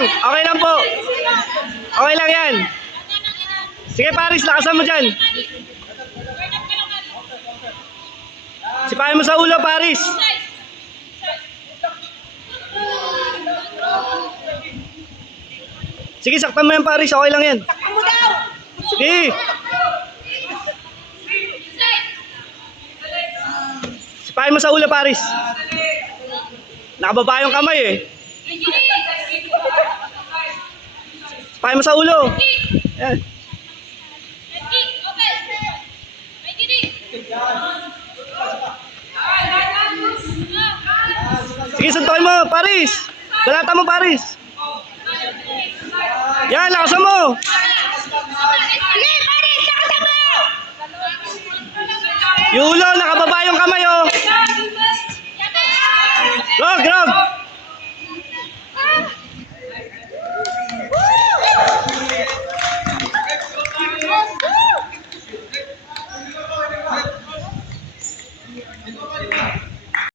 lang. Okay lang po. Okay lang yan. Sige Paris, lakasan mo dyan. Sipahin mo sa ulo, Paris. Sige, saktan mo yan, Paris. Okay lang yan. Sige. Sipahin mo sa ulo, Paris. Nakababa yung kamay eh. Sipahin mo sa ulo. Yan. Sige, suntukin mo, Paris. Balata mo, Paris. Yan, lakasan mo. Yung ulo,